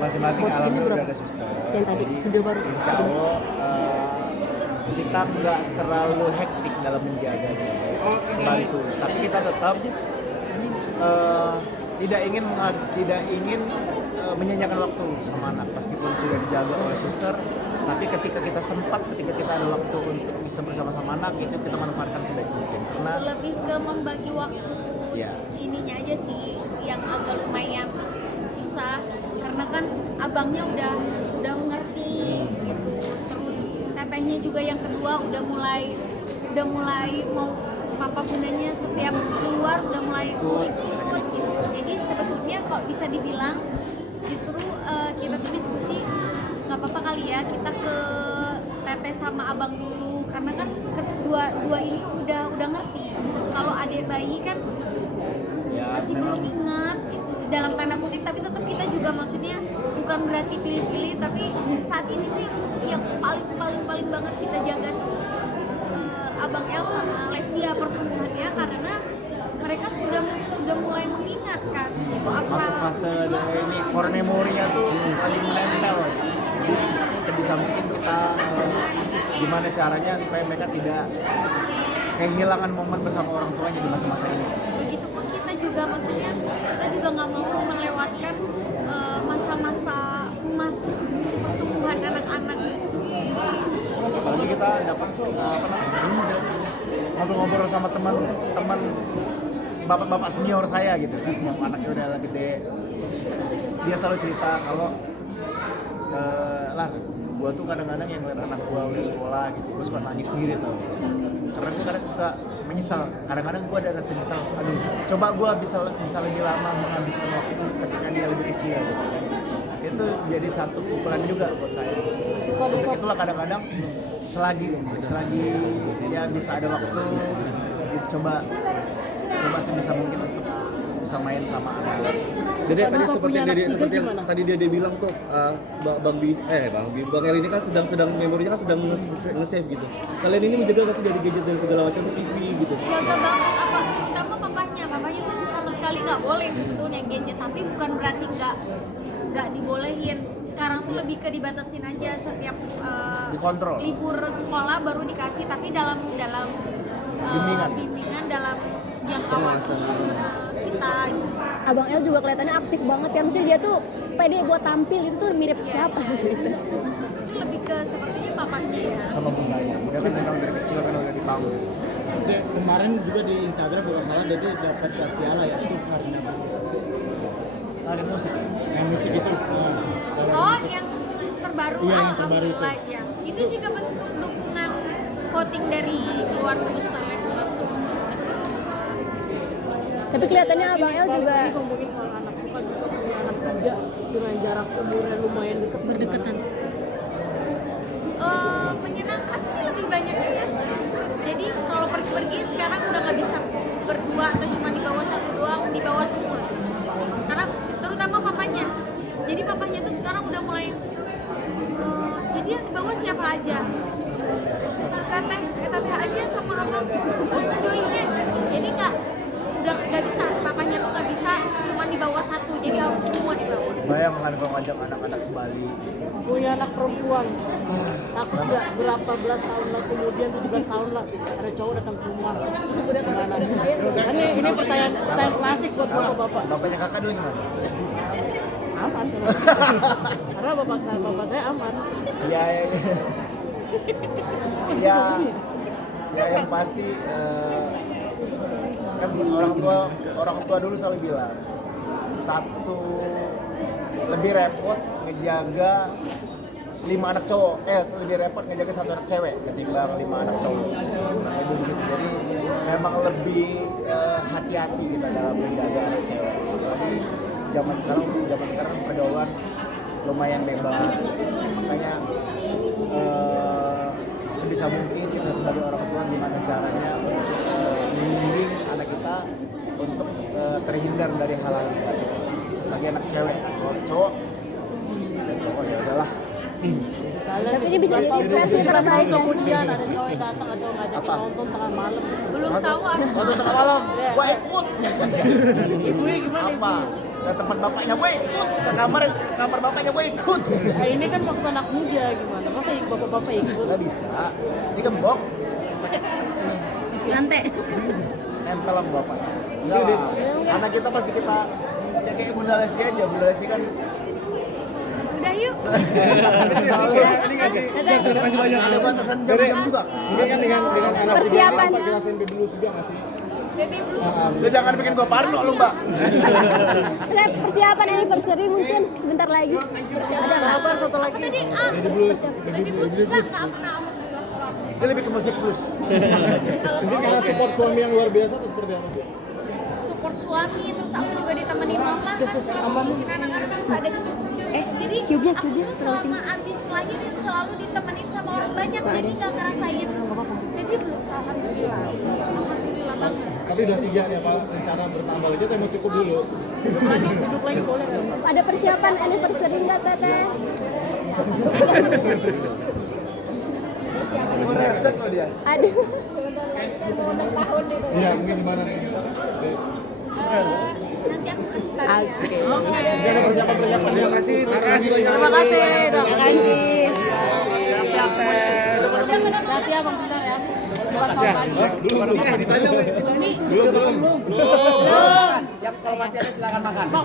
Masing-masing Buat ini alhamdulillah udah berapa? ada suster. Yang tadi Jadi, video baru. Insya Allah kita nggak terlalu hektik dalam menjaganya, membantu. Tapi kita tetap tidak ingin menyanyiakan waktu sama anak meskipun sudah dijaga oleh suster. Tapi ketika kita sempat, ketika kita ada waktu untuk bisa bersama-sama anak, itu kita manfaatkan sebaik mungkin. Karena lebih ke membagi waktu ya, ininya aja sih yang agak lumayan susah karena kan abangnya udah mengerti gitu. Terus tetehnya juga yang kedua udah mulai mau papa bundanya setiap keluar udah mulai ikut gitu. Jadi sebetulnya kok bisa dibilang justru kita tuh diskusi nggak apa-apa kali ya kita ke teteh sama abang dulu karena kan kedua ini udah ngerti. Kalau adik bayi kan ya masih memang belum ingat gitu, dalam tanda kutip, tapi tetap kita juga maksudnya bukan berarti pilih-pilih, tapi saat ini tuh yang paling banget kita jaga tuh abang El sama Lesia pertumbuhannya karena mereka sudah mulai mengingat kan itu apa masuk fase dari ini core memorinya tuh paling menempel. Jadi sebisa mungkin kita gimana caranya supaya mereka tidak kehilangan momen bersama orang tuanya di masa-masa ini. Begitupun kita juga maksudnya kita juga nggak mau melewatkan masa-masa emas pertumbuhan anak-anak. Apalagi kita dapat ngobrol-ngobrol sama teman-teman bapak-bapak senior saya gitu kan, yang anaknya udah gede. Dia selalu cerita kalau Lar, gua tuh kadang-kadang yang ngeliat anak gua udah sekolah gitu, gua suka nangis sendiri tau. Karena gua kadang suka menyesal, kadang-kadang gua ada rasa nyesal, aduh coba gua bisa lebih lama menghabiskan waktu ketika dia lebih kecil gitu kan. Itu jadi satu pukulan juga buat saya. Untuk itulah kadang-kadang selagi ya bisa ada waktu, coba sebisa mungkin untuk bisa main sama anak. Jadi tadi seperti yang tadi dia bilang tuh Bang El ini kan sedang memorinya kan sedang nge-save gitu. Kalian ini menjaga nggak sih dari gadget dan segala macam TV gitu? Jaga banget apa terutama papahnya tuh sama sekali nggak boleh sebetulnya gadget, tapi bukan berarti nggak dibolehin. Sekarang tuh lebih ke dibatasin aja setiap Dikontrol. libur sekolah baru dikasih, tapi dalam bimbingan dalam jangka waktu kita. Abang El juga kelihatannya aktif banget ya, maksudnya dia tuh pede buat tampil, itu tuh mirip siapa sih? Itu lebih ke sepertinya papahnya ya. Sama bundanya. Dia kan memang dari kecil kan udah di panggung. Kemarin juga di Instagram kalau salah Dede dapat piala ya, itu karena Ada musik. yang musik itu. Oh, yang terbaru, Iya, yang terbaru alhamdulillah ya. Itu juga bentuk dukungan voting dari keluarga besar. Tapi kelihatannya Abang El juga ngomongin soal anak suka juga punya anak tiga dengan jarak umurnya lumayan dekat berdekatan. Menyenangkan sih lebih banyak ya. Jadi kalau pergi-pergi sekarang udah nggak bisa berdua atau cuma di bawah satu doang, di bawah semua. Karena terutama papanya. Jadi papanya tuh sekarang udah mulai jadi yang di bawah siapa aja. Teteh aja sama abang terus joinnya. Jadi udah nggak bisa, papanya tuh nggak bisa cuma di bawah satu, jadi harus semua di bawah. Bayangkan kalau ngajak anak-anak ke Bali. punya anak perempuan takut nggak berapa belas tahun lah kemudian 17 tahun lah ada cowok datang ke rumah gimana? Ini pertanyaan klasik buat bapak-bapak. Bapaknya kakak dulu gimana? Aman sih. Karena bapak saya aman. Ya, ya, ya yang pasti kan orang tua dulu selalu bilang lebih repot ngejaga 5 anak cowok, lebih repot ngejaga 1 anak cewek ketimbang 5 anak cowok. Nah itu begitu, jadi memang lebih hati-hati kita dalam menjaga anak cewek. Apalagi zaman sekarang pergaulan lumayan bebas, makanya sebisa mungkin kita sebagai orang tua gimana caranya untuk membimbing anak kita untuk terhindar dari hal-hal negatif. Lagi anak cewek, kalau cowok ya udahlah. Tapi ini bisa jadi versi terbaik ya. Kemudian ada cowok yang datang atau ngajakin nonton tengah malam. Belum tahu Waktu tengah malam, gua ikut. Ibunya gimana? Apa? ke tempat bapaknya gue ikut, ke kamar bapaknya gue ikut. Nah, ini kan waktu anak muda gimana? Masa bapak-bapak ikut? Gak bisa, digembok, Nanti nempel sama bapaknya. Enggak lah, anak kita pasti kita ya kayak Bunda Lesti aja, Bunda Lesti kan udah yuk. selalu ada batasan jam-jam juga. Ini kan dengan anak Persiapan. jelasin dulu juga nggak sih? Baby blue. Lu jangan bikin gua parno lu, Mbak. Persiapan anniversary mungkin sebentar lagi. Ada nggak? Kabar satu lagi. Tadi baby blue nggak pernah sama Dia lebih ke musik blues. Ini karena support suami yang luar biasa atau seperti apa sih? support suami, terus aku juga ditemani mama ngurusin anak-anak, terus ada cus-cus. Jadi Cube-nya, aku tuh selama abis lahir selalu ditemenin sama orang banyak, jadi nggak ngerasain baby blue. Alhamdulillah banget. Tapi udah 3 nih apa rencana bertambah lagi atau emang cukup dulu? Hidup lagi boleh nggak? Ada persiapan anniversary nggak Teteh? Reset lo dia. Aduh. Iya, mungkin gimana nih? Nanti aku kasih tahu. Oke. Ada persiapan-persiapan. Terima kasih banyak. Terima kasih. Terima kasih. Nanti ya bang bentar ya. Ditanya, ditanya. Belum. Bang,